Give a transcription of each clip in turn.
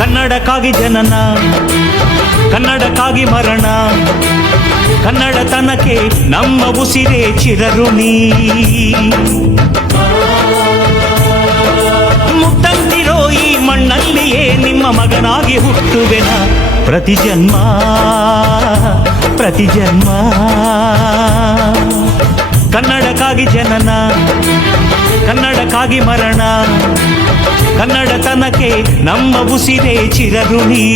ಕನ್ನಡಕ್ಕಾಗಿ ಜನನ, ಕನ್ನಡಕ್ಕಾಗಿ ಮರಣ, ಕನ್ನಡತನಕ್ಕೆ ನಮ್ಮ ಉಸಿರೇ ಚಿರಋಣಿ. ಮುತ್ತಂತಿರೋ ಈ ಮಣ್ಣಲ್ಲಿಯೇ ನಿಮ್ಮ ಮಗನಾಗಿ ಹುಟ್ಟುವೆನ ಪ್ರತಿ ಜನ್ಮ ಪ್ರತಿ ಜನ್ಮ. ಕನ್ನಡಕ್ಕಾಗಿ ಜನನ, ಕನ್ನಡಕ್ಕಾಗಿ ಮರಣ, ಕನ್ನಡತನಕ್ಕೆ ನಮ್ಮ ಉಸಿರೇ ಚಿರಋಣಿ.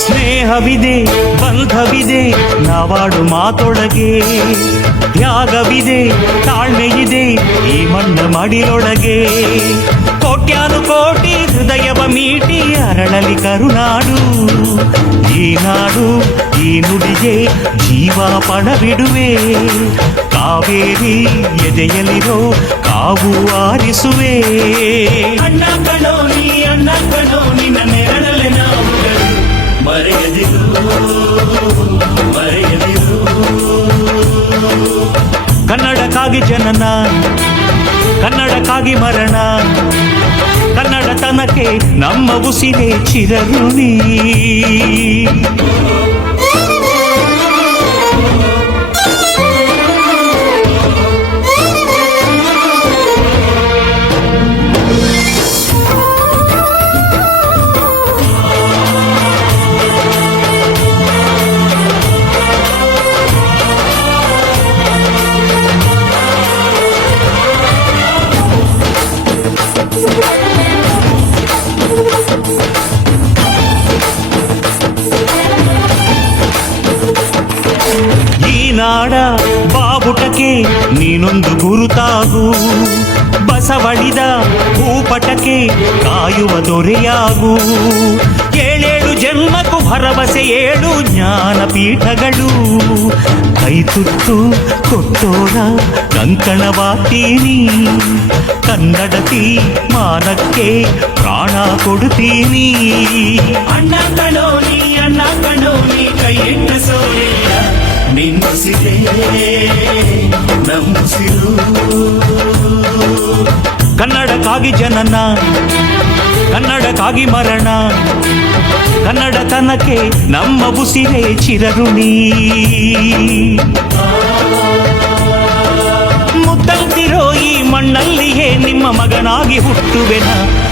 ಸ್ನೇಹವಿದೆ, ಬಂಧವಿದೆ ನಾವಾಡು ಮಾತೊಳಗೆ, ತ್ಯಾಗವಿದೆ, ತಾಳ್ಮೆಯಿದೆ ಈ ಮಣ್ಣ ಮಡಿಲೊಳಗೆ. ಕೋಟ್ಯಾನು ಕೋಟಿ ಹೃದಯವ ಮೀಟಿ ಅರಳಲಿ ಕರುನಾಡು. ಈ ನಾಡು ಈ ನುಡಿಗೆ ಜೀವ ಪಣವಿಡುವೆ. ಕಾವೇರಿ ಎದೆಯಲಿರೋ ಕಾವು ಆರಿಸುವೆ. ಅಣ್ಣ ಕಣೋ ನೀ, ಅಣ್ಣ ಕಣೋ ನಿನ್ನ ನೆರಳಲೆ ನಾವು ಮರೆಯದಿರು ಮರೆಯದಿರು. ಕನ್ನಡಕ್ಕಾಗಿ ಜನನ, ಕನ್ನಡಕ್ಕಾಗಿ ಮರಣ, ಕನ್ನಡತನಕ್ಕೆ ನಮ್ಮ ಉಸಿರೇ ಚಿರಋಣಿ. ಈ ನಾಡ ಬಾವುಟಕ್ಕೆ ನೀನೊಂದು ಗುರುತಾಗು. ಬಸವಳಿದ ಭೂಪಟಕ್ಕೆ ಕಾಯುವ ದೊರೆಯಾಗು. ಏಳೇಳು ಜನ್ಮಕ್ಕೂ ಭರವಸೆ ಏಳು ಜ್ಞಾನಪೀಠಗಳು. ಕೈ ತುತ್ತು ಕೊಟ್ಟೋರ ಕಂಕಣವಾಗ್ತೀನಿ. ಕನ್ನಡತಿ ಮಾನಕ್ಕೆ ಪ್ರಾಣ ಕೊಡುತ್ತೀನಿ. ಅಣ್ಣ ಕಣೋ ನೀ, ಅಣ್ಣ ಕಣೋ ನೀ ಕೈ ಇಟ್ಟ ಸೋರಿಲ್ಲ ನಿನ್ನುಸಿರೇ ನಮ್ಮುಸಿರು. ಕನ್ನಡಕ್ಕಾಗಿ ಜನನ, ಕನ್ನಡಕ್ಕಾಗಿ ಮರಣ, ಕನ್ನಡತನಕ್ಕೆ ನಮ್ಮ ಉಸಿರೇ ಚಿರಋಣಿ. ಮುತ್ತಂತಿರೋ ಈ ಮಣ್ಣಲ್ಲಿಯೇ ನಿಮ್ಮ ಮಗನಾಗಿ ಹುಟ್ಟುವೆನ